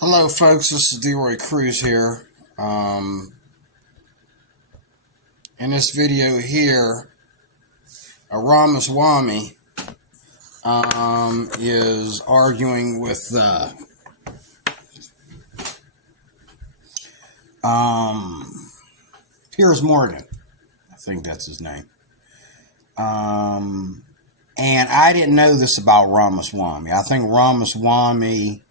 Hello, folks. This is Leroy Cruz here. In this video here, Ramaswamy is arguing with Piers Morgan. I think that's his name. And I didn't know this about Ramaswamy. I think Ramaswamy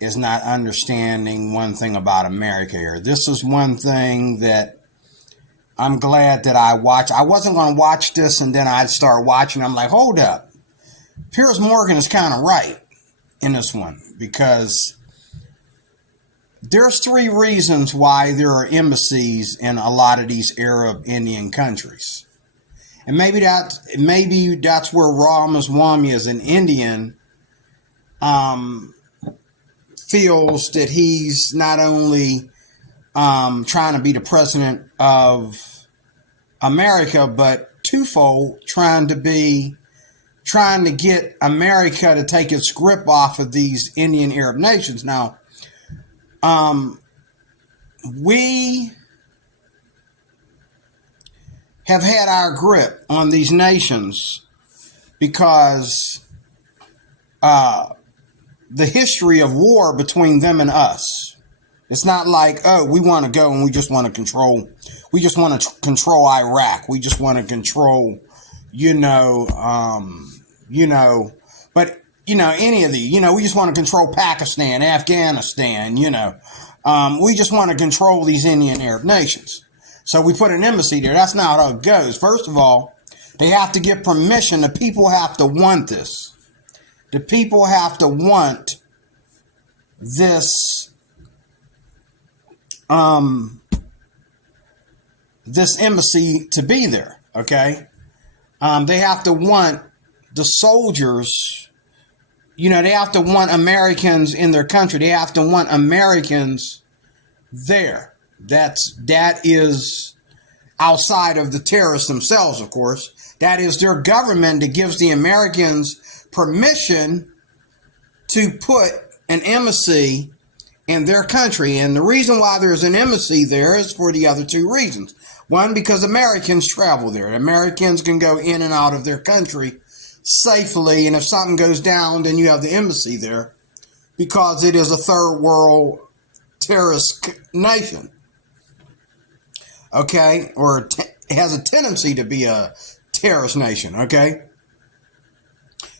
is not understanding one thing about America here. This is one thing that I'm glad that I watched. I wasn't going to watch this, and then I'd start watching. I'm like, hold up. Piers Morgan is kind of right in this one, because there's three reasons why there are embassies in a lot of these Arab Indian countries. And maybe that's where Ramaswamy as an Indian feels that he's not only trying to be the president of America, but twofold, trying to get America to take its grip off of these Indian Arab nations. Now, we have had our grip on these nations because the history of war between them and us. It's not like, oh, we want to go and we just want to control Iraq. We just want to control, but any of the, we just want to control Pakistan, Afghanistan, we just want to control these Indian Arab nations. So we put an embassy there. That's not how it goes. First of all, they have to get permission. The people have to want this. The people have to want this this embassy to be there, okay? They have to want the soldiers, they have to want Americans in their country. They have to want Americans there. That is outside of the terrorists themselves, of course. That is their government that gives the Americans permission to put an embassy in their country. And the reason why there's an embassy there is for the other two reasons. One, because Americans travel there. Americans can go in and out of their country safely, and if something goes down, then you have the embassy there because it is a third world terrorist nation. Okay? Or it has a tendency to be a terrorist nation. Okay?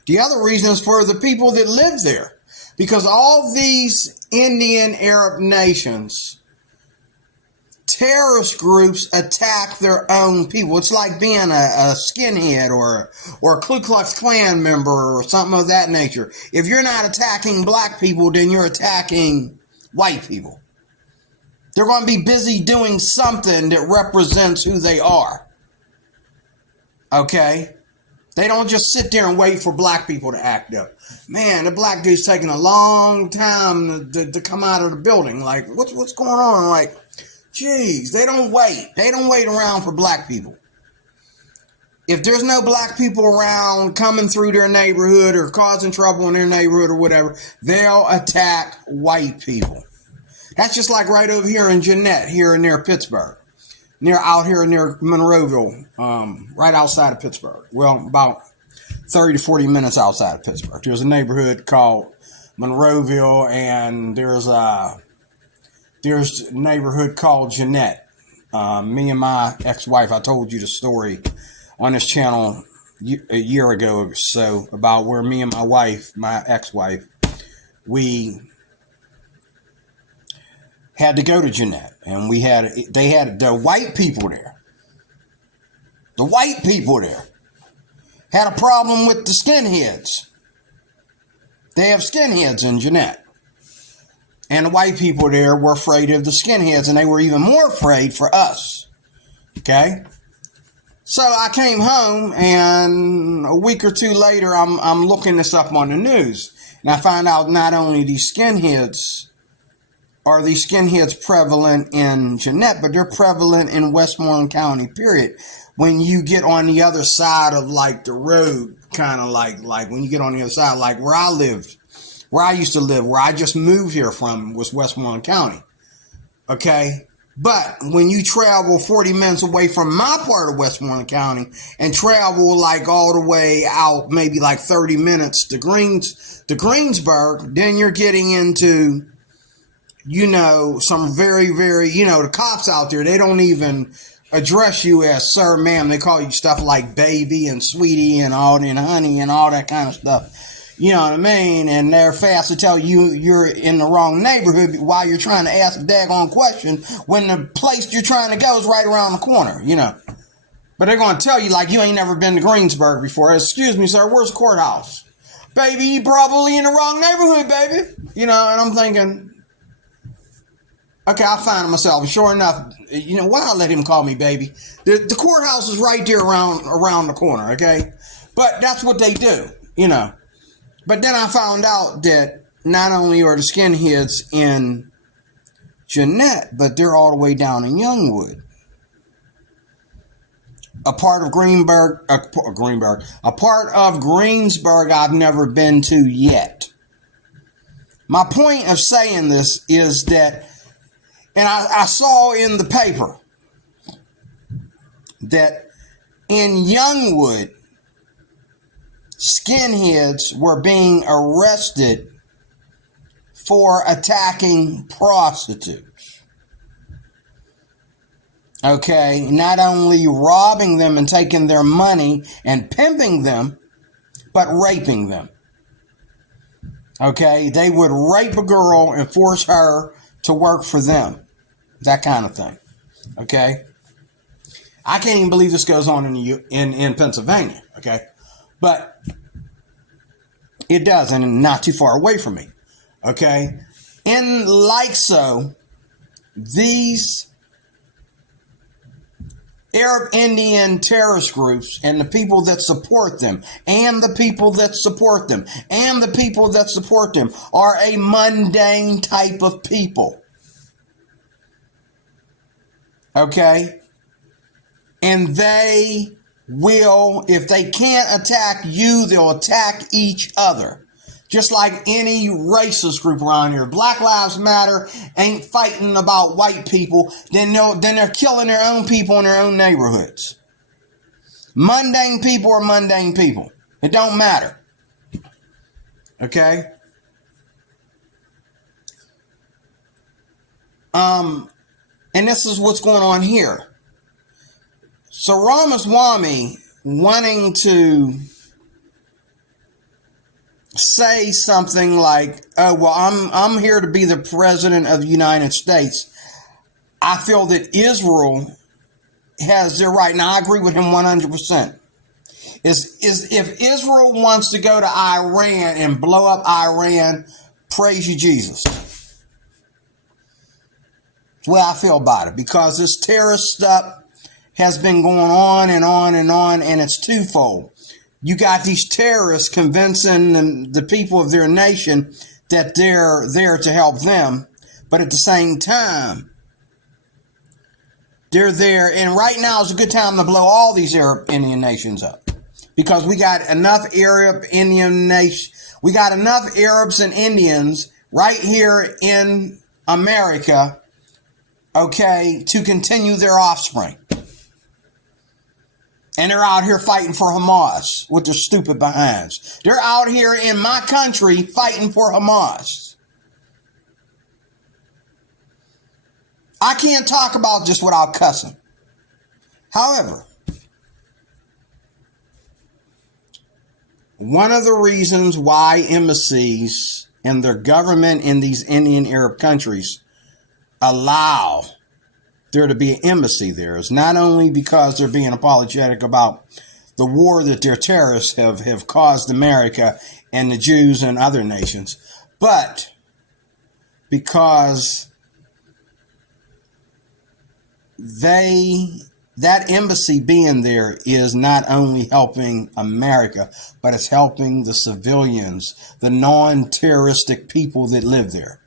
The other reason is for the people that live there, because all these Indian Arab nations, terrorist groups attack their own people. It's like being a skinhead or a Ku Klux Klan member or something of that nature. If you're not attacking black people, then you're attacking white people. They're going to be busy doing something that represents who they are. Okay? They don't just sit there and wait for black people to act up. Man, the black dude's taking a long time to come out of the building. Like, what's going on? Like, geez, they don't wait. They don't wait around for black people. If there's no black people around coming through their neighborhood or causing trouble in their neighborhood or whatever, they'll attack white people. That's just like right over here in Jeanette, here near Pittsburgh. Out here near Monroeville, right outside of Pittsburgh. Well, about 30 to 40 minutes outside of Pittsburgh. There's a neighborhood called Monroeville, and there's a neighborhood called Jeanette. Me and my ex-wife, I told you the story on this channel a year ago or so about where me and my ex-wife, we had to go to Jeanette, and they had the white people there. The white people there had a problem with the skinheads. They have skinheads in Jeanette. And the white people there were afraid of the skinheads, and they were even more afraid for us. Okay? So I came home, and a week or two later, I'm looking this up on the news. And I find out not only these skinheads prevalent in Jeanette, but they're prevalent in Westmoreland County, period. When you get on the other side of like the road, kind of like when you get on the other side, like where I lived where I used to live, where I just moved here from, was Westmoreland County. Okay? But when you travel 40 minutes away from my part of Westmoreland County and travel like all the way out, maybe like 30 minutes to Greensburg, then you're getting into, some very, very, the cops out there, they don't even address you as sir, ma'am. They call you stuff like baby and sweetie and honey and all that kind of stuff. You know what I mean? And they're fast to tell you you're in the wrong neighborhood while you're trying to ask a daggone question when the place you're trying to go is right around the corner, But they're going to tell you like you ain't never been to Greensburg before. Excuse me, sir, where's the courthouse? Baby, you probably in the wrong neighborhood, baby. And I'm thinking, okay, I find myself. And sure enough, why I let him call me baby? The courthouse is right there around the corner, okay? But that's what they do, But then I found out that not only are the skinheads in Jeanette, but they're all the way down in Youngwood. A part of a part of Greensburg I've never been to yet. My point of saying this is that, and I saw in the paper that in Youngwood, skinheads were being arrested for attacking prostitutes. Okay, not only robbing them and taking their money and pimping them, but raping them. Okay, they would rape a girl and force her to work for them. That kind of thing. Okay, I can't even believe this goes on in Pennsylvania. Okay. But it does, and not too far away from me. Okay? In like so, these Arab Indian terrorist groups and the people that support them, and the people that support them, and the people that support them are a mundane type of people. Okay? And they will, if they can't attack you, they'll attack each other. Just like any racist group around here. Black Lives Matter ain't fighting about white people, then they're killing their own people in their own neighborhoods. Mundane people are mundane people. It don't matter. Okay? And this is what's going on here. So Ramaswamy wanting to say something like, oh, well, I'm here to be the president of the United States. I feel that Israel has their right. Now, I agree with him 100%. Is if Israel wants to go to Iran and blow up Iran, praise you, Jesus. That's the way I feel about it, because this terrorist stuff has been going on and on and on, and it's twofold. You got these terrorists convincing the people of their nation that they're there to help them, but at the same time, they're there, and right now is a good time to blow all these Arab Indian nations up, because we got enough Arab Indian we got enough Arabs and Indians right here in America, okay, to continue their offspring. And they're out here fighting for Hamas with their stupid behinds. They're out here in my country fighting for Hamas. I can't talk about this without cussing. However, one of the reasons why embassies and their government in these Indian Arab countries allow there to be an embassy there is not only because they're being apologetic about the war that their terrorists have caused America and the Jews and other nations, but because that embassy being there is not only helping America, but it's helping the civilians, the non-terroristic people that live there.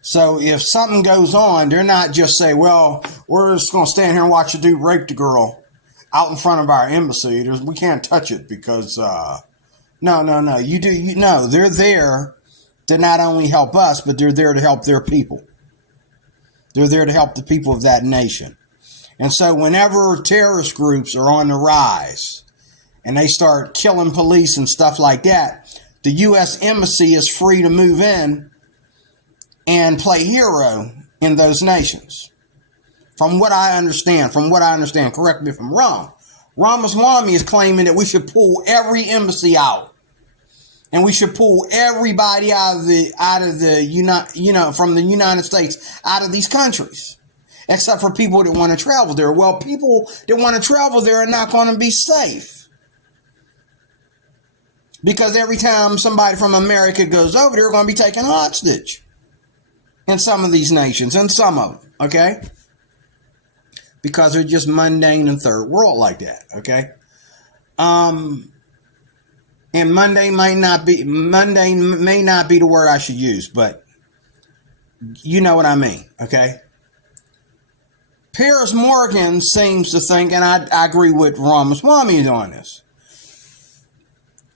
So if something goes on, they're not just say, well, we're just going to stand here and watch a dude rape the girl out in front of our embassy. We can't touch it because, no. They're there to not only help us, but they're there to help their people. They're there to help the people of that nation. And so whenever terrorist groups are on the rise and they start killing police and stuff like that, the U.S. Embassy is free to move in and play hero in those nations. From what I understand, correct me if I'm wrong, Ramaswamy is claiming that we should pull every embassy out. And we should pull everybody from the United States out of these countries. Except for people that want to travel there. Well, people that want to travel there are not going to be safe. Because every time somebody from America goes over, they're going to be taken hostage. In some of these nations. And some of them. Okay? Because they're just mundane and third world like that. Okay? And mundane may not be the word I should use. But you know what I mean. Okay? Piers Morgan seems to think, and I agree with Ramaswamy on this,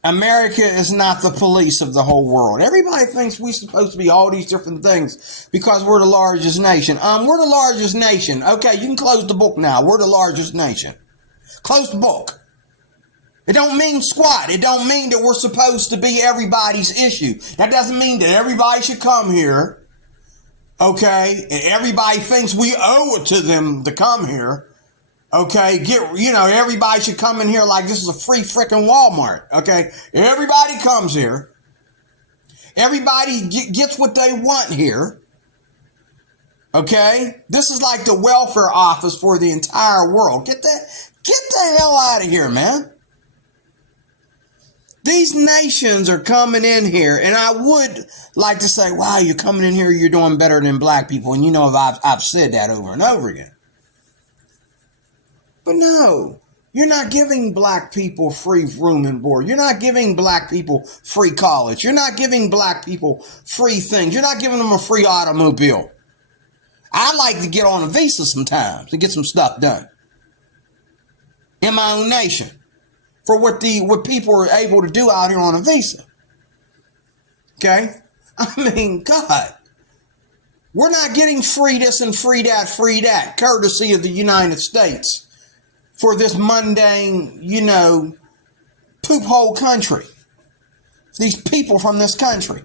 America is not the police of the whole world. Everybody thinks we're supposed to be all these different things because we're the largest nation. We're the largest nation. Okay, you can close the book now. We're the largest nation. Close the book. It don't mean squat. It don't mean that we're supposed to be everybody's issue. That doesn't mean that everybody should come here. Okay, and everybody thinks we owe it to them to come here. Okay, everybody should come in here like this is a free freaking Walmart. Okay, everybody comes here. Everybody gets what they want here. Okay, this is like the welfare office for the entire world. Get the hell out of here, man. These nations are coming in here, and I would like to say, wow, you're coming in here, you're doing better than black people. And I've said that over and over again. But no, you're not giving black people free room and board. You're not giving black people free college. You're not giving black people free things. You're not giving them a free automobile. I like to get on a visa sometimes to get some stuff done in my own nation. For what people are able to do out here on a visa. Okay? I mean, God. We're not getting free this and free that, courtesy of the United States for this mundane, poop hole country. These people from this country.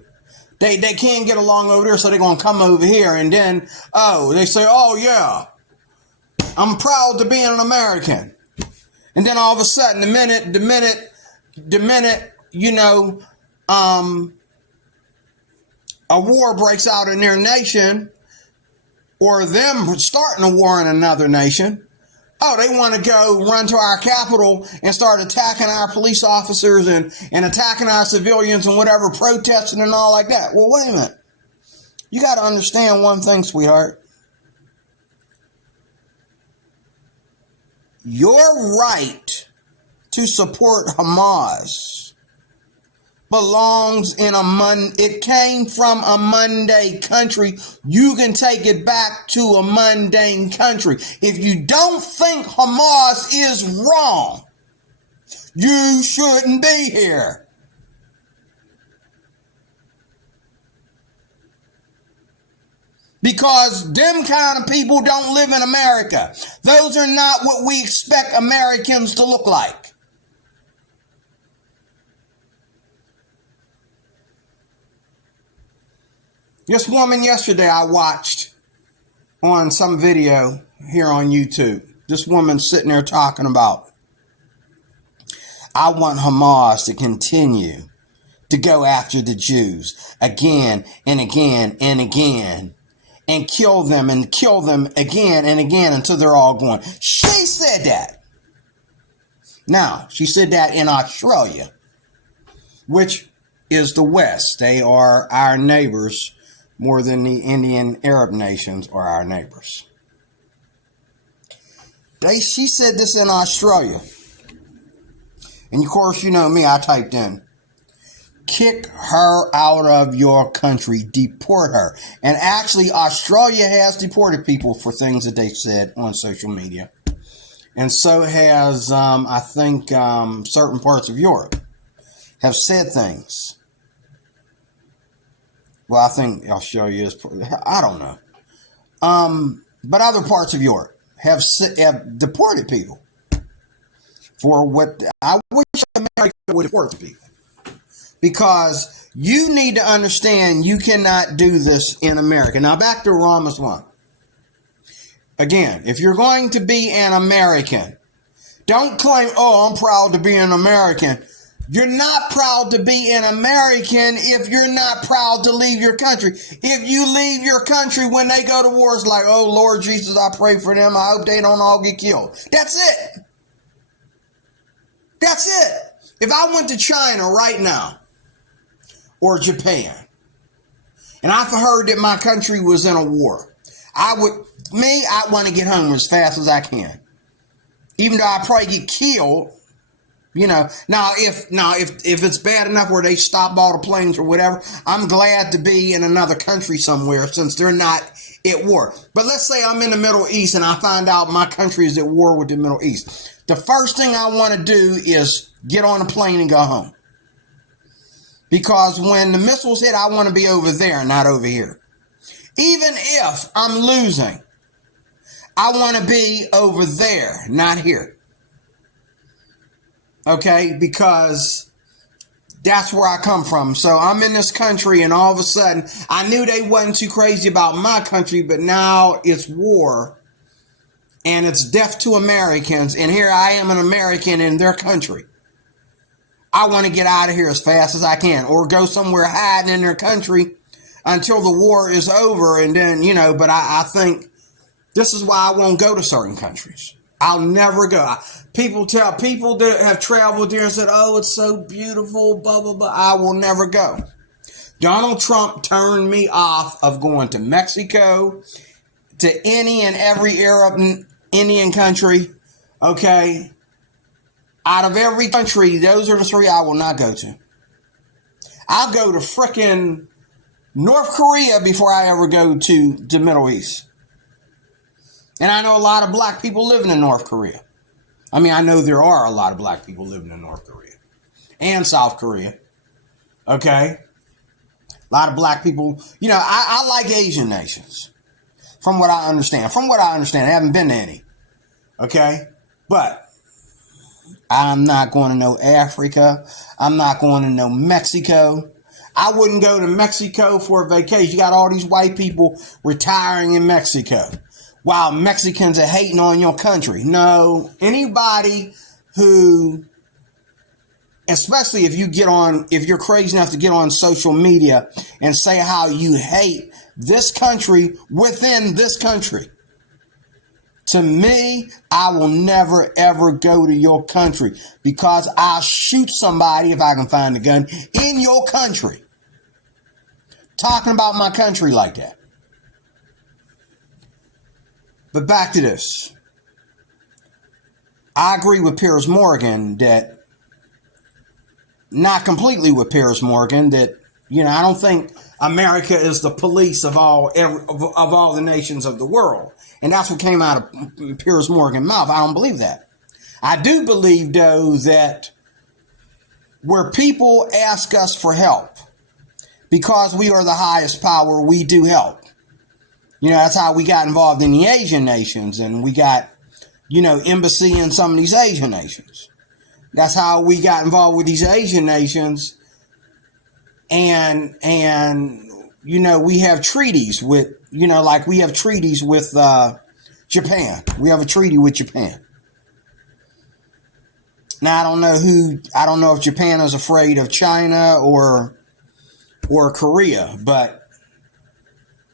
They can't get along over there, so they're going to come over here and then, they say, oh yeah, I'm proud to be an American. And then all of a sudden, the minute, a war breaks out in their nation, or them starting a war in another nation, they want to go run to our capital and start attacking our police officers and attacking our civilians and whatever, protesting and all like that. Well, wait a minute. You got to understand one thing, sweetheart. Your right to support Hamas belongs in it came from a mundane country. You can take it back to a mundane country. If you don't think Hamas is wrong, you shouldn't be here. Because them kind of people don't live in America. Those are not what we expect Americans to look like. This woman yesterday I watched on some video here on YouTube. This woman sitting there talking about, I want Hamas to continue to go after the Jews again and again and again. And kill them again and again until they're all gone. She said that. Now, she said that in Australia, which is the West. They are our neighbors more than the Indian Arab nations are our neighbors. She said this in Australia. And of course, you know me, I typed in, kick her out of your country, deport her. And actually, Australia has deported people for things that they said on social media. And so has, I think, certain parts of Europe have said things. Well, I think Australia is. I don't know. But other parts of Europe have deported people for what I wish America would deport people, because you need to understand you cannot do this in America. Now back to Ramaswamy. Again, if you're going to be an American, don't claim, oh, I'm proud to be an American. You're not proud to be an American if you're not proud to leave your country. If you leave your country when they go to war, it's like, oh, Lord Jesus, I pray for them. I hope they don't all get killed. That's it. That's it. If I went to China right now or Japan, and I've heard that my country was in a war, I want to get home as fast as I can. Even though I probably get killed, now if it's bad enough where they stop all the planes or whatever, I'm glad to be in another country somewhere since they're not at war. But let's say I'm in the Middle East and I find out my country is at war with the Middle East. The first thing I want to do is get on a plane and go home. Because when the missiles hit, I want to be over there, not over here. Even if I'm losing, I want to be over there, not here. Okay, because that's where I come from. So I'm in this country and all of a sudden, I knew they wasn't too crazy about my country, but now it's war and it's death to Americans. And here I am, an American in their country. I want to get out of here as fast as I can, or go somewhere hiding in their country until the war is over. And then, but I think this is why I won't go to certain countries. I'll never go. People that have traveled there and said, oh, it's so beautiful, blah, blah, blah. I will never go. Donald Trump turned me off of going to Mexico, to any and every Arab Indian country. Okay. Out of every country, those are the three I will not go to. I'll go to frickin' North Korea before I ever go to the Middle East. And I know a lot of black people living in North Korea. I mean, I know there are a lot of black people living in North Korea and South Korea. Okay? A lot of black people. I like Asian nations. From what I understand. I haven't been to any. Okay? But I'm not going to no Africa. I'm not going to no Mexico. I wouldn't go to Mexico for a vacation. You got all these white people retiring in Mexico, while Mexicans are hating on your country. No, anybody who, especially if you're crazy enough to get on social media and say how you hate this country within this country. To me, I will never, ever go to your country, because I'll shoot somebody if I can find a gun in your country. Talking about my country like that. But back to this. I agree with Piers Morgan that, not completely with Piers Morgan, that, I don't think America is the police of all the nations of the world. And that's what came out of Piers Morgan's mouth. I don't believe that. I do believe, though, that where people ask us for help, because we are the highest power, we do help. That's how we got involved in the Asian nations, and we got, embassy in some of these Asian nations. That's how we got involved with these Asian nations. And we have treaties with, like we have treaties with Japan. We have a treaty with Japan. Now, I don't know if Japan is afraid of China or Korea, but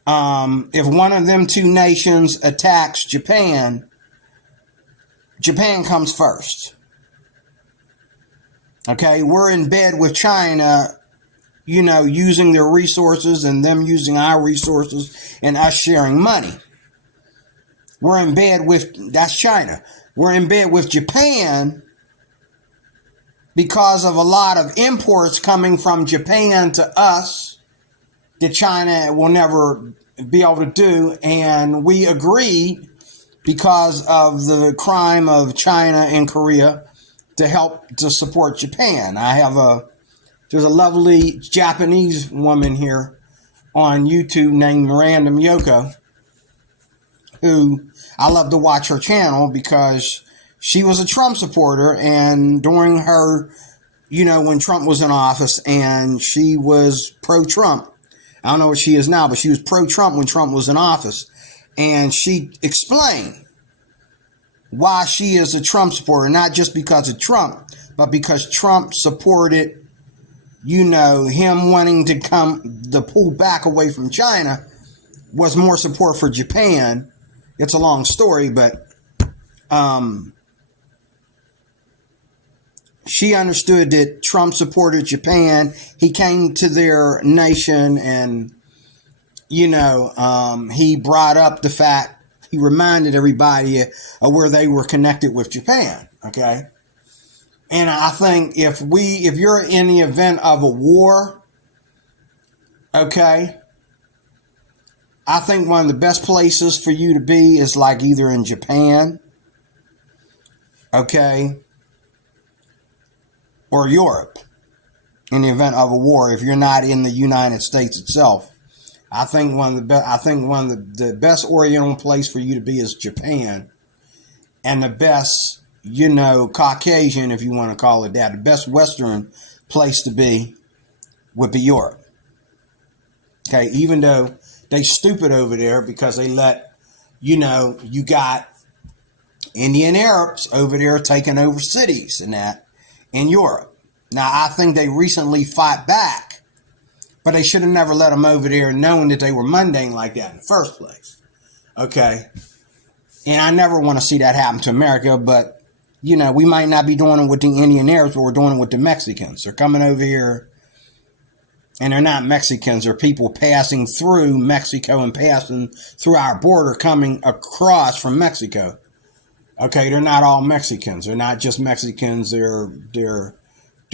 if one of them two nations attacks Japan, Japan comes first. Okay, we're in bed with China, using their resources and them using our resources and us sharing money. We're in bed with, that's China. We're in bed with Japan because of a lot of imports coming from Japan to us that China will never be able to do. And we agreed, because of the crime of China and Korea, to help to support Japan. There's a lovely Japanese woman here on YouTube named Random Yoko, who I love to watch her channel because she was a Trump supporter, and during her, when Trump was in office, and she was pro-Trump. I don't know what she is now, but she was pro-Trump when Trump was in office. And she explained why she is a Trump supporter, not just because of Trump, but because Trump supported, him wanting to pull back away from China was more support for Japan. It's a long story, but she understood that Trump supported Japan. He came to their nation and, he brought up the fact, he reminded everybody of where they were connected with Japan. Okay. And I think if you're in the event of a war, okay, I think one of the best places for you to be is like either in Japan, okay, or Europe in the event of a war. If you're not in the United States itself, I think one of the best Oriental place for you to be is Japan, and the best, Caucasian, if you want to call it that, the best Western place to be would be Europe. Okay, even though they stupid over there because they let, you got Indian Arabs over there taking over cities and that in Europe. Now, I think they recently fought back, but they should have never let them over there knowing that they were mundane like that in the first place. Okay. And I never want to see that happen to America, but, we might not be doing it with the Indian Arabs, but we're doing it with the Mexicans. They're coming over here, and they're not Mexicans. They're people passing through Mexico and passing through our border coming across from Mexico. Okay, they're not all Mexicans. They're not just Mexicans. They're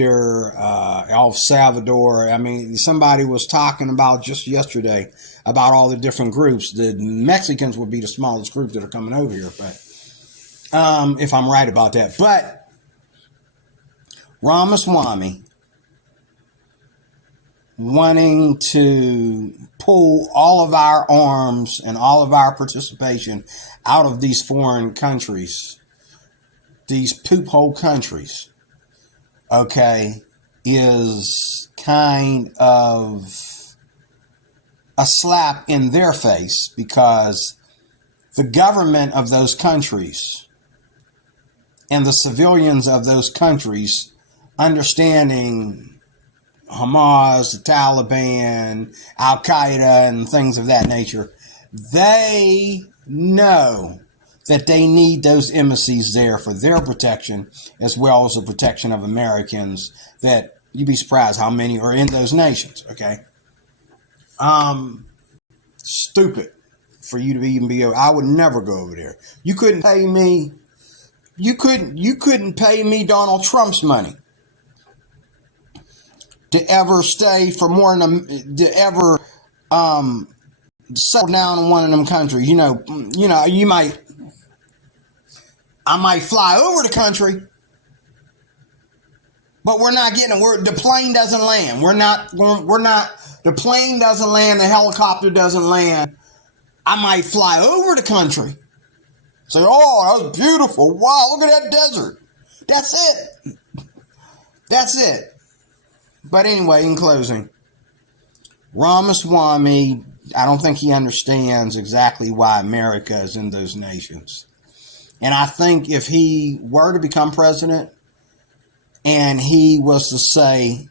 El Salvador. I mean, somebody was talking about just yesterday about all the different groups. The Mexicans would be the smallest group that are coming over here, but if I'm right about that. But Ramaswamy wanting to pull all of our arms and all of our participation out of these foreign countries, these poop hole countries, okay, is kind of a slap in their face, because the government of those countries and the civilians of those countries, understanding Hamas, the Taliban, Al-Qaeda, and things of that nature, they know that they need those embassies there for their protection, as well as the protection of Americans, that you'd be surprised how many are in those nations, okay? Stupid for you to even be over. I would never go over there. You couldn't pay me, you couldn't pay me Donald Trump's money to ever stay for more than to ever settle down in one of them countries. I might fly over the country, but we're not getting it. The plane doesn't land. The plane doesn't land. The helicopter doesn't land. I might fly over the country. Say, oh, that was beautiful. Wow, look at that desert. That's it. That's it. But anyway, in closing, Ramaswamy, I don't think he understands exactly why America is in those nations. And I think if he were to become president and he was to say,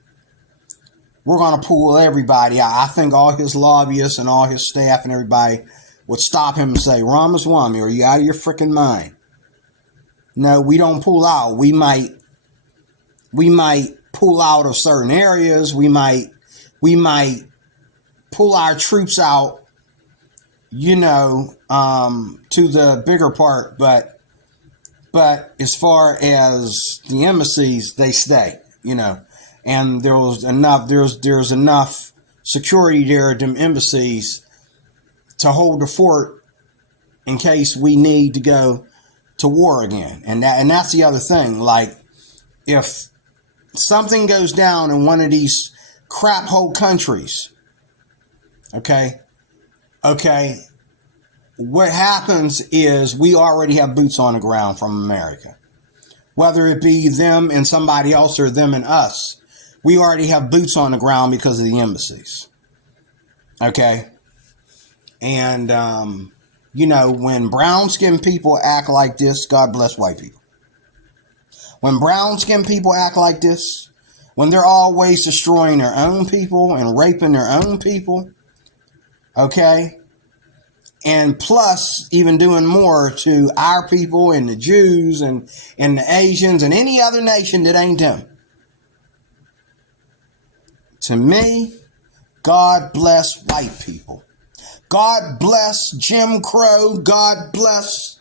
we're going to pull everybody out, I think all his lobbyists and all his staff and everybody would stop him and say, Ramaswamy, are you out of your freaking mind? No, we don't pull out. We might pull out of certain areas. We might pull our troops out, to the bigger part, but as far as the embassies, they stay, and there's enough security there at them embassies to hold the fort in case we need to go to war again. And that's the other thing. Like, if something goes down in one of these crap hole countries, Okay. Okay. What happens is we already have boots on the ground from America. Whether it be them and somebody else or them and us, we already have boots on the ground because of the embassies. Okay. And, when brown-skinned people act like this, God bless white people. When brown-skinned people act like this, when they're always destroying their own people and raping their own people, okay, and plus even doing more to our people and the Jews and the Asians and any other nation that ain't them. To me, God bless white people. God bless Jim Crow. God bless,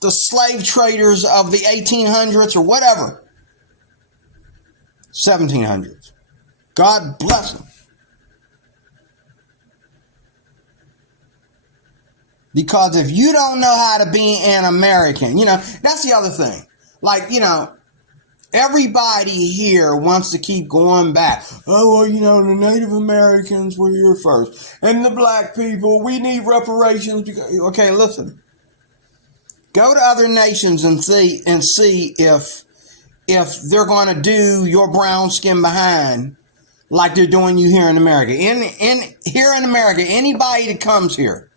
the slave traders of the 1800s or whatever. 1700s. God bless them. Because if you don't know how to be an American, that's the other thing. Like, everybody here wants to keep going back. Oh, well, the Native Americans were here first. And the black people, we need reparations. Okay, listen. Go to other nations and see if they're going to do your brown skin behind like they're doing you here in America. Here in America, anybody that comes here,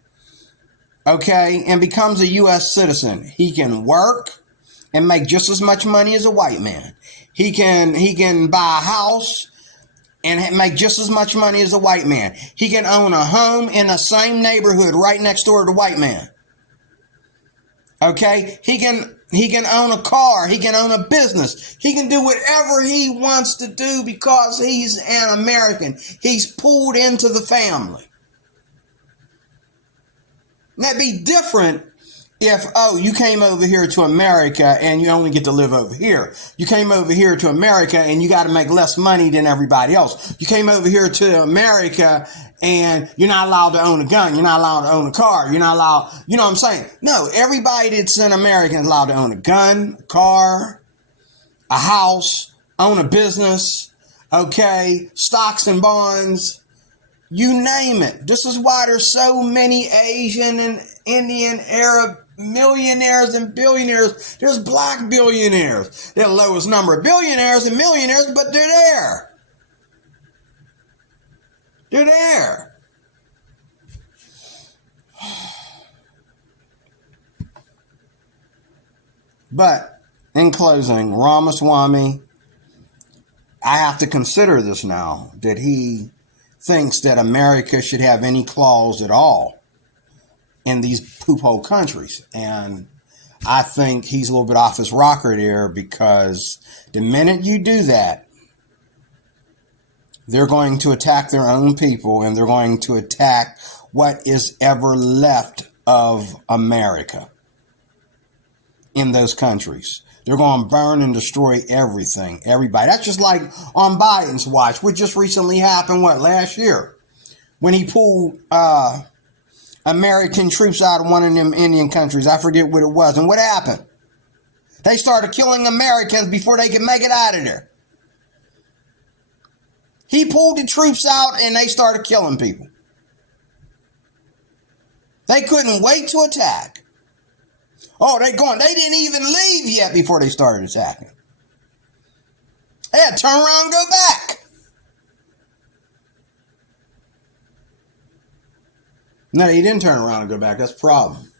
okay, and becomes a U.S. citizen, he can work and make just as much money as a white man. He can buy a house and make just as much money as a white man. He can own a home in the same neighborhood right next door to the white man. Okay? He can own a car. He can own a business. He can do whatever he wants to do because he's an American. He's pulled into the family. And that'd be different if, you came over here to America and you only get to live over here. You came over here to America and you got to make less money than everybody else. You came over here to America and you're not allowed to own a gun. You're not allowed to own a car. You're not allowed, you know what I'm saying? No, everybody that's in America is allowed to own a gun, a car, a house, own a business, okay, stocks and bonds. You name it. This is why there's so many Asian and Indian, Arab millionaires and billionaires. There's black billionaires. They're the lowest number of billionaires and millionaires, but they're there. They're there. But in closing, Ramaswamy, I have to consider this now, that he thinks that America should have any clause at all in these poop hole countries. And I think he's a little bit off his rocker there, because the minute you do that, they're going to attack their own people and they're going to attack what is ever left of America in those countries. They're going to burn and destroy everything, everybody. That's just like on Biden's watch, which just recently happened, last year, when he pulled American troops out of one of them Indian countries. I forget what it was. And what happened? They started killing Americans before they could make it out of there. He pulled the troops out and they started killing people. They couldn't wait to attack. Oh, they didn't even leave yet before they started attacking. They had to turn around and go back. No, they didn't turn around and go back. That's the problem.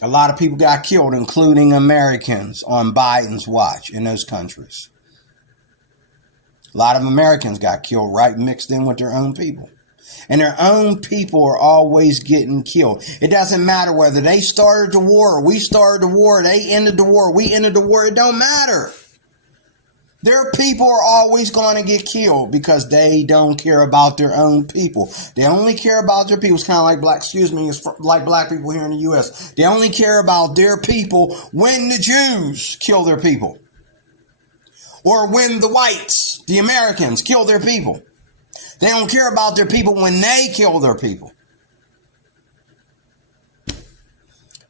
A lot of people got killed, including Americans, on Biden's watch in those countries. A lot of Americans got killed right mixed in with their own people. And their own people are always getting killed. It doesn't matter whether they started the war or we started the war, they ended the war, we ended the war. It don't matter. Their people are always going to get killed because they don't care about their own people. They only care about their people. It's kind of like it's like black people here in the U.S. They only care about their people when the Jews kill their people. Or when the whites, the Americans, kill their people. They don't care about their people when they kill their people.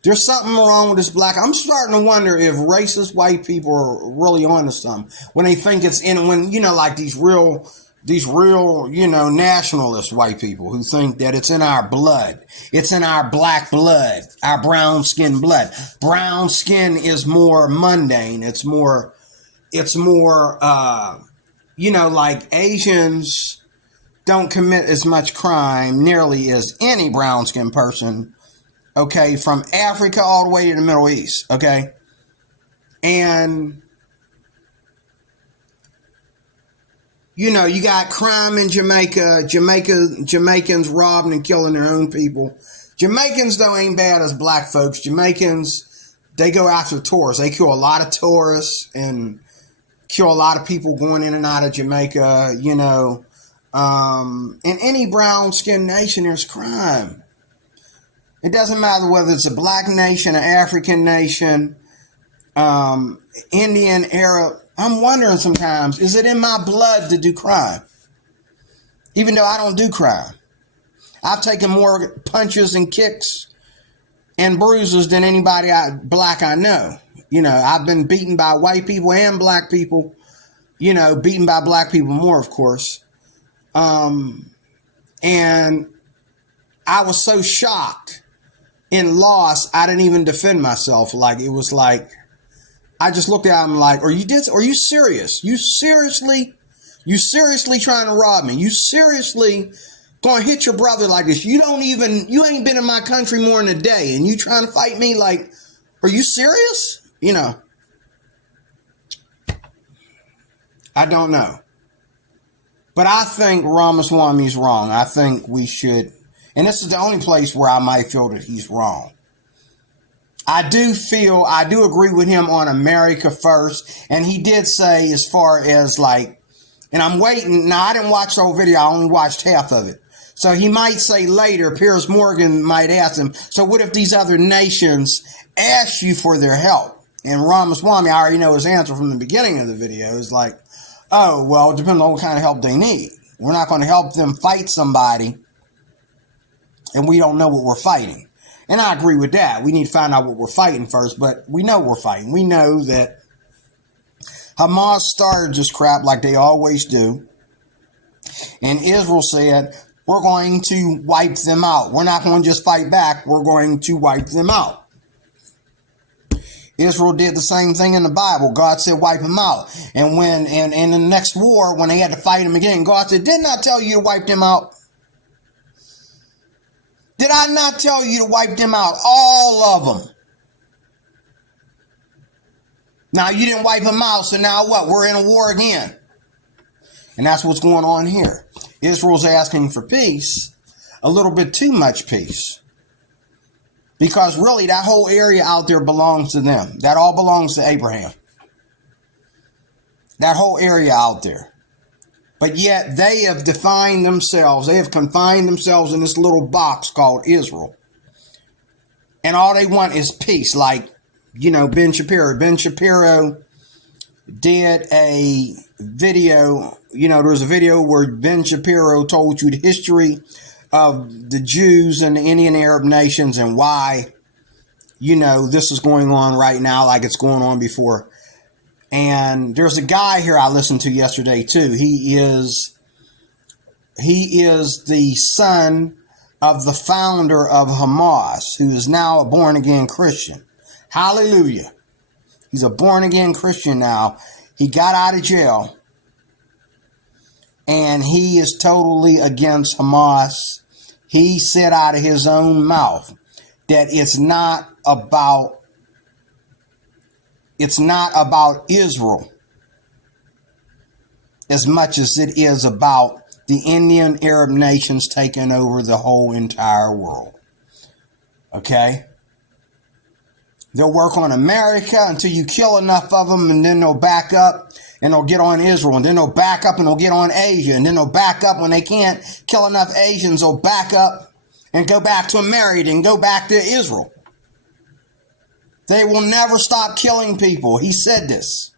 There's something wrong with this black. I'm starting to wonder if racist white people are really onto something when they think it's in, like these real these real, nationalist white people who think that it's in our blood. It's in our black blood, our brown skin blood. Brown skin is more mundane. It's more, like Asians don't commit as much crime nearly as any brown skin person, okay, from Africa all the way to the Middle East, okay? And, you got crime in Jamaica. Jamaicans robbing and killing their own people. Jamaicans, though, ain't bad as black folks. Jamaicans, they go after tourists. They kill a lot of tourists and kill a lot of people going in and out of Jamaica, In any brown-skinned nation, there's crime. It doesn't matter whether it's a black nation, an African nation, Indian, Arab. I'm wondering sometimes, is it in my blood to do crime? Even though I don't do crime. I've taken more punches and kicks and bruises than anybody black I know. I've been beaten by white people and black people. Beaten by black people more, of course. And I was so shocked and lost, I didn't even defend myself. Like, it was like, I just looked at him like, are you serious? You seriously trying to rob me? You seriously gonna hit your brother like this? You ain't been in my country more than a day and you trying to fight me? Like, are you serious? I don't know. But I think Ramaswamy's wrong. I think we should, and this is the only place where I might feel that he's wrong. I do agree with him on America first. And he did say, as far as like, and I'm waiting. Now, I didn't watch the whole video. I only watched half of it. So he might say later, Piers Morgan might ask him, so what if these other nations ask you for their help? And Ramaswamy, I already know his answer from the beginning of the video, is like, oh, well, it depends on what kind of help they need. We're not going to help them fight somebody and we don't know what we're fighting. And I agree with that. We need to find out what we're fighting first, but we know we're fighting. We know that Hamas started this crap like they always do. And Israel said, we're going to wipe them out. We're not going to just fight back. We're going to wipe them out. Israel did the same thing in the Bible. God said, wipe them out. And when in the next war, when they had to fight them again, God said, didn't I tell you to wipe them out? Did I not tell you to wipe them out? All of them. Now, you didn't wipe them out, so now what? We're in a war again. And that's what's going on here. Israel's asking for peace, a little bit too much peace. Because really, that whole area out there belongs to them. That all belongs to Abraham. That whole area out there. But yet they have defined themselves. They have confined themselves in this little box called Israel. And all they want is peace. Like, Ben Shapiro. Ben Shapiro did a video. There was a video where Ben Shapiro told you the history of the Jews and the Indian Arab nations and why, this is going on right now like it's going on before. And there's a guy here I listened to yesterday too. He is the son of the founder of Hamas, who is now a born-again Christian. Hallelujah. He's a born-again Christian now. He got out of jail. And he is totally against Hamas. He said out of his own mouth that it's not about Israel as much as it is about the Indian Arab nations taking over the whole entire world. Okay? They'll work on America until you kill enough of them, and then they'll back up and they'll get on Israel, and then they'll back up and they'll get on Asia, and then they'll back up when they can't kill enough Asians. They'll back up and go back to America and go back to Israel. They will never stop killing people. He said this.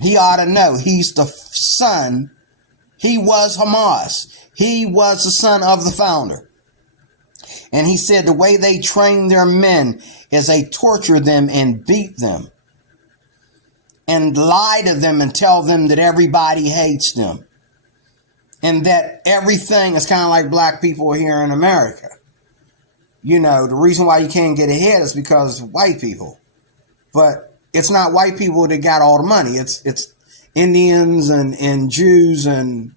He ought to know. He's the son. He was Hamas. He was the son of the founder. And he said the way they train their men is they torture them and beat them. and lie to them and tell them that everybody hates them. And that everything is kind of like black people here in America. You know, the reason why you can't get ahead is because of white people. But it's not white people that got all the money. It's Indians and Jews and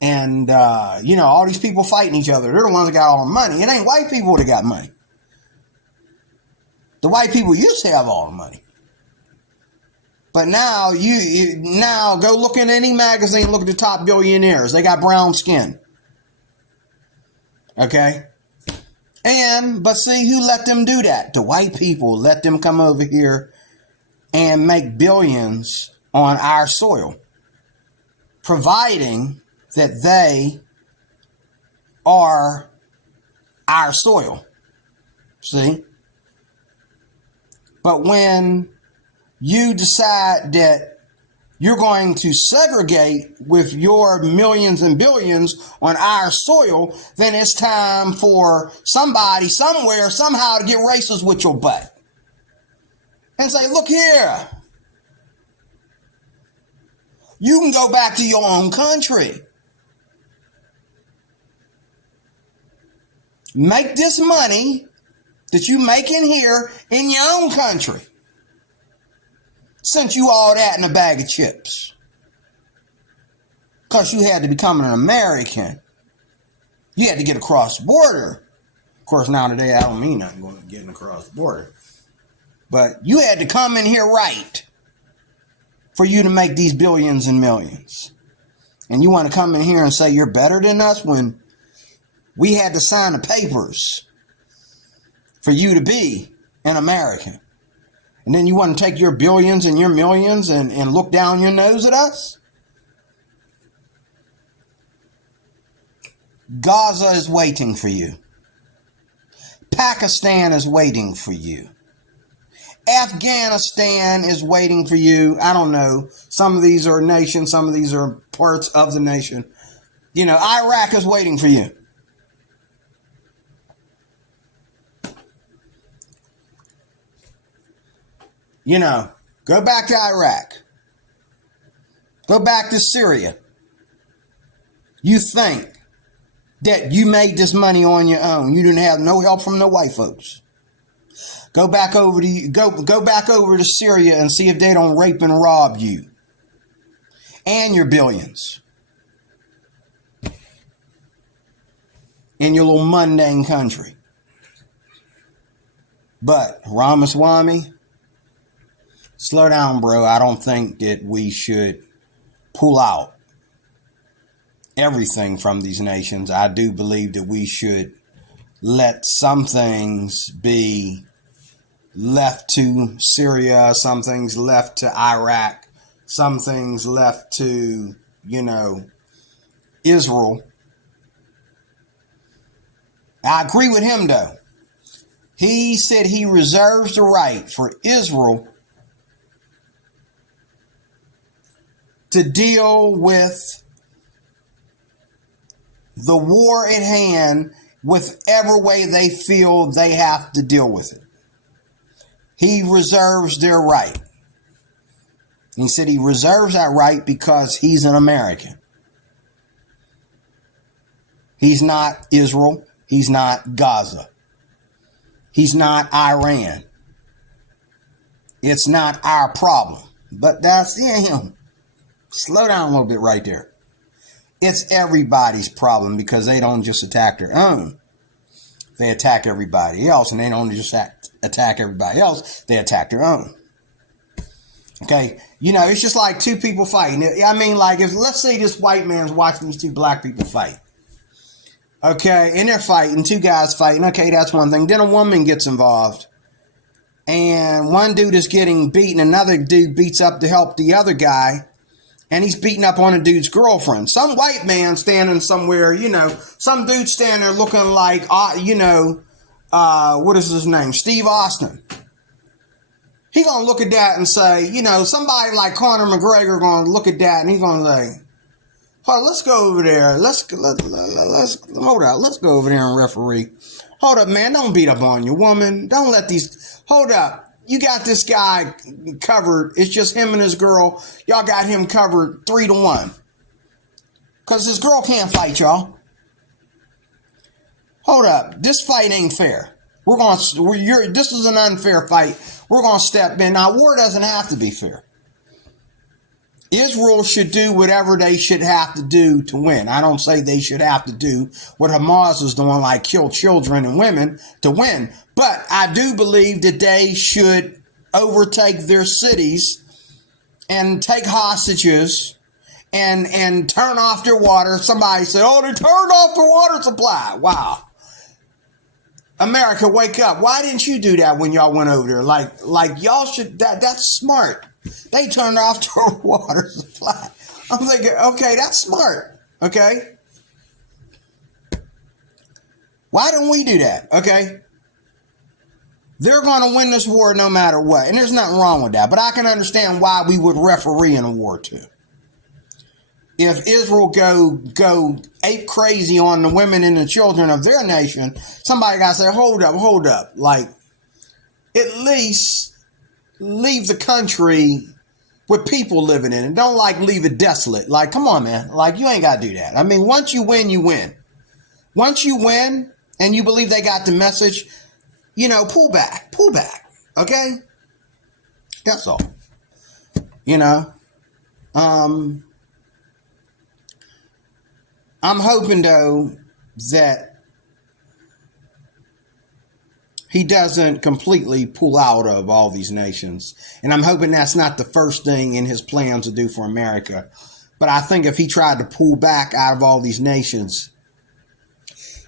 you know, all these people fighting each other. They're the ones that got all the money. It ain't white people that got money. The white people used to have all the money. But now, now go look in any magazine, look at the top billionaires. They got brown skin. Okay? But see, who let them do that? The white people let them come over here and make billions on our soil, providing that they are our soil. See? But when you decide that you're going to segregate with your millions and billions on our soil, then it's time for somebody, somewhere, somehow to get racist with your butt. And say, look here. You can go back to your own country. Make this money that you make in here in your own country. Sent you all that in a bag of chips. Because you had to become an American. You had to get across the border. Of course, now today, I don't mean nothing going getting across the border. But you had to come in here right for you to make these billions and millions. And you want to come in here and say you're better than us when we had to sign the papers for you to be an American. And then you want to take your billions and your millions and look down your nose at us? Gaza is waiting for you. Pakistan is waiting for you. Afghanistan is waiting for you. I don't know. Some of these are nations. Some of these are parts of the nation. You know, Iraq is waiting for you. You know, go back to Iraq. Go back to Syria. You think that you made this money on your own. You didn't have no help from the white folks. Go back over to Syria and see if they don't rape and rob you and your billions in your little mundane country. But Ramaswamy, slow down, bro. I don't think that we should pull out everything from these nations. I do believe that we should let some things be left to Syria, some things left to Iraq, some things left to, you know, Israel. I agree with him, though. He said he reserves the right for Israel to deal with the war at hand whichever way they feel they have to deal with it. He reserves their right. He said he reserves that right because he's an American. He's not Israel. He's not Gaza. He's not Iran. It's not our problem. But that's him. Slow down a little bit right there. It's everybody's problem because they don't just attack their own. They attack everybody else, and they don't just attack everybody else. They attack their own. Okay? You know, it's just like two people fighting. I mean, like, if let's say this white man's watching these two black people fight. Okay? And they're fighting, two guys fighting. Okay, that's one thing. Then a woman gets involved. And one dude is getting beaten. Another dude beats up to help the other guy. And he's beating up on a dude's girlfriend. Some white man standing somewhere, you know, some dude standing there looking like, you know, what is his name? Steve Austin. He gonna look at that and say, you know, somebody like Conor McGregor gonna look at that and he's gonna say, hold on, let's go over there. Let's hold up. Let's go over there and referee. Hold up, man. Don't beat up on your woman. Don't let these, hold up. you got this guy covered. It's just him and his girl. Y'all got him covered 3-1. Because his girl can't fight, y'all. Hold up. This fight ain't fair. This is an unfair fight. We're going to step in. Now, war doesn't have to be fair. Israel should do whatever they should have to do to win. I don't say they should have to do what Hamas is doing, like kill children and women to win. But I do believe that they should overtake their cities and take hostages and turn off their water. Somebody said, oh, they turned off the water supply. Wow. America, wake up. Why didn't you do that when y'all went over there? Like y'all should, that's smart. They turned off the water supply. I'm thinking, okay, that's smart. Okay. Why don't we do that? Okay. They're going to win this war no matter what. And there's nothing wrong with that. But I can understand why we would referee in a war too. If Israel go ape crazy on the women and the children of their nation, somebody got to say, hold up. Like, at least leave the country with people living in it. Don't leave it desolate. Like, come on, man. Like, you ain't got to do that. I mean, once you win, you win. Once you win and you believe they got the message, pull back. Okay? That's all. I'm hoping, though, that he doesn't completely pull out of all these nations. And I'm hoping that's not the first thing in his plans to do for America. But I think if he tried to pull back out of all these nations,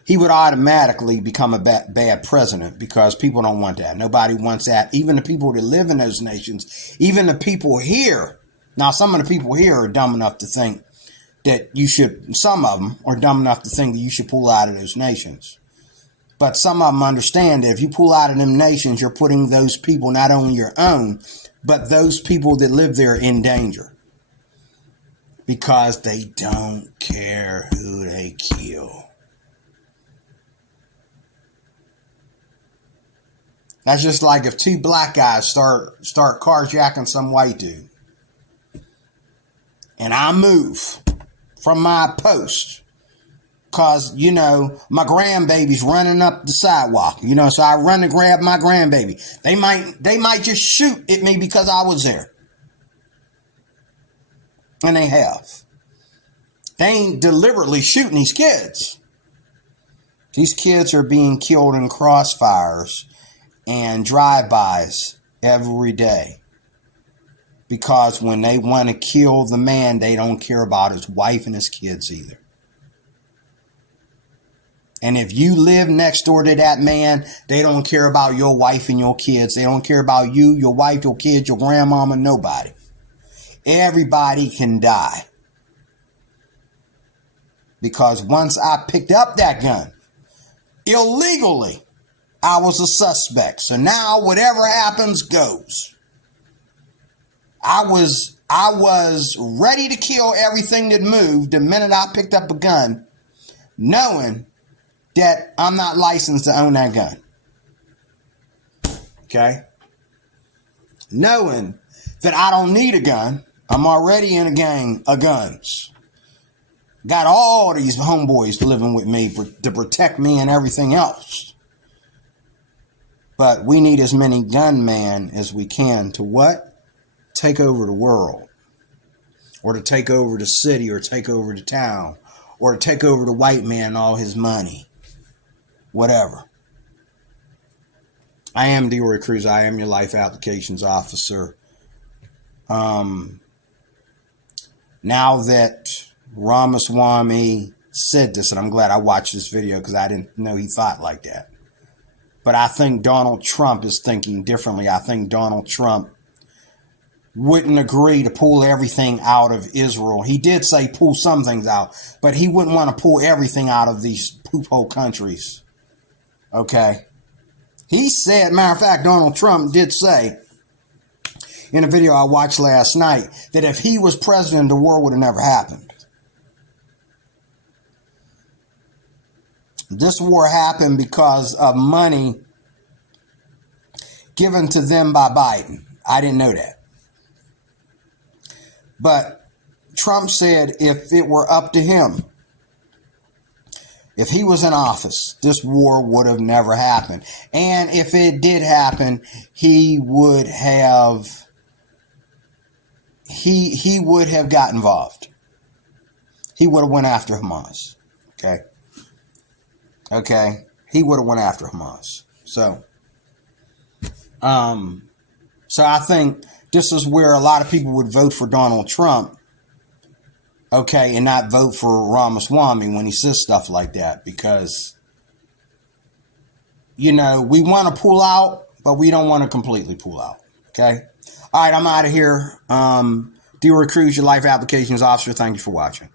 he would automatically become a bad president, because people don't want that. Nobody wants that. Even the people that live in those nations, even the people here. Now, some of the people here are dumb enough to think that some of them are dumb enough to think that you should pull out of those nations. But some of them understand that if you pull out of them nations, you're putting those people, not only your own, but those people that live there, in danger. Because they don't care who they kill. That's just like if two black guys start carjacking some white dude. And I move from my post. Because, my grandbaby's running up the sidewalk, so I run to grab my grandbaby. They might just shoot at me because I was there. And they have. They ain't deliberately shooting these kids. These kids are being killed in crossfires and drive-bys every day. Because when they want to kill the man, they don't care about his wife and his kids either. And if you live next door to that man, they don't care about your wife and your kids. They don't care about you, your wife, your kids, your grandmama, nobody. Everybody can die. Because once I picked up that gun, illegally, I was a suspect. So now whatever happens goes. I was ready to kill everything that moved the minute I picked up a gun, knowing that I'm not licensed to own that gun. Okay? Knowing that I don't need a gun. I'm already in a gang of guns. Got all these homeboys living with me to protect me and everything else. But we need as many gunmen as we can to what? Take over the world. Or to take over the city, or take over the town. Or to take over the white man and all his money. Whatever. I am Diori Cruz. I am your life applications officer. Now that Ramaswamy said this, and I'm glad I watched this video because I didn't know he thought like that. But I think Donald Trump is thinking differently. I think Donald Trump wouldn't agree to pull everything out of Israel. He did say pull some things out, but he wouldn't want to pull everything out of these poop hole countries. Okay. He said, matter of fact, Donald Trump did say in a video I watched last night that if he was president, the war would have never happened. This war happened because of money given to them by Biden. I didn't know that. But Trump said if it were up to him, if he was in office, this war would have never happened. And if it did happen, he would have got involved. He would have went after Hamas. Okay. He would have went after Hamas. So I think this is where a lot of people would vote for Donald Trump, okay, and not vote for Ramaswamy when he says stuff like that, because, we want to pull out, but we don't want to completely pull out, okay? All right, I'm out of here. D. Cruz, your Life Applications Officer. Thank you for watching.